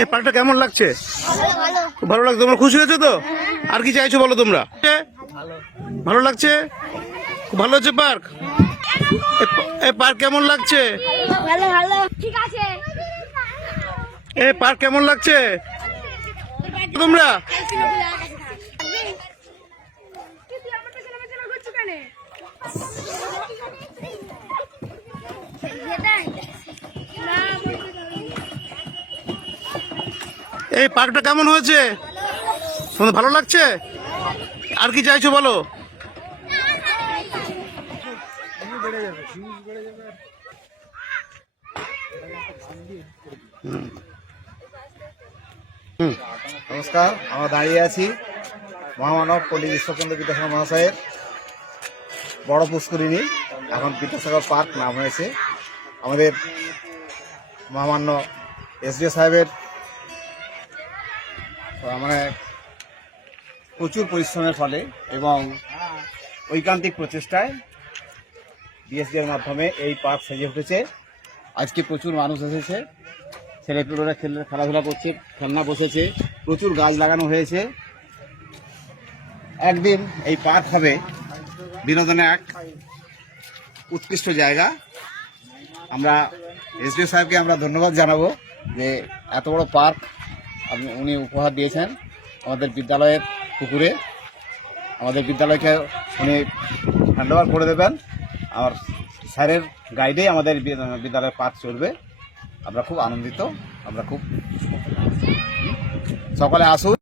এই পার্কটা কেমন লাগছে? ভালো লাগছে? তোমরা খুশি হয়েছো তো? আর কি চাইছো বলো তোমরা? ভালো লাগছে? ভালো হচ্ছে পার্ক? এই পার্ক কেমন লাগছে? এই পার্ক কেমন লাগছে? তোমরা? এই পার্কটা কেমন হয়েছে? তোমাদের ভালো লাগছে? আর কি চাইছো বলো? নমস্কার, আমরা দাঁড়িয়ে আছি মহামানব পল্লী বিশ্বচন্দ্র বিদ্যাসাগর মহাশয়ের বড় পুষ্করিণী, এখন বিদ্যাসাগর পার্ক নাম হয়েছে। আমাদের মহামান্য এস এসডিও সাহেবের আহ, মানে প্রচুর পরিশ্রমের ফলে এবং ঐকান্তিক প্রচেষ্টায় বিএসডি এর মাধ্যমে এই পার্ক সেজে উঠেছে। আজকে প্রচুর মানুষ এসেছে। ছেলেপুলেরা খেলে খেলাধুলা করছে খেলনা বসেছে প্রচুর গাছ লাগানো হয়েছে। একদিন এই পার্ক হবে বিনোদনের এক উৎকৃষ্ট জায়গা। আমরা এসডিও সাহেবকে আমরা ধন্যবাদ জানাব যে এত বড় পার্ক আপনি, উনি উপহার দিয়েছেন আমাদের বিদ্যালয়ের পুকুরে। আমাদের বিদ্যালয়কে উনি হ্যান্ডওভার করে দেবেন। আর স্যারের গাইডেই আমাদের বিদ্যালয়ের পাঠ চলবে। আমরা খুব আনন্দিত, আমরা খুব সকালে আসুন।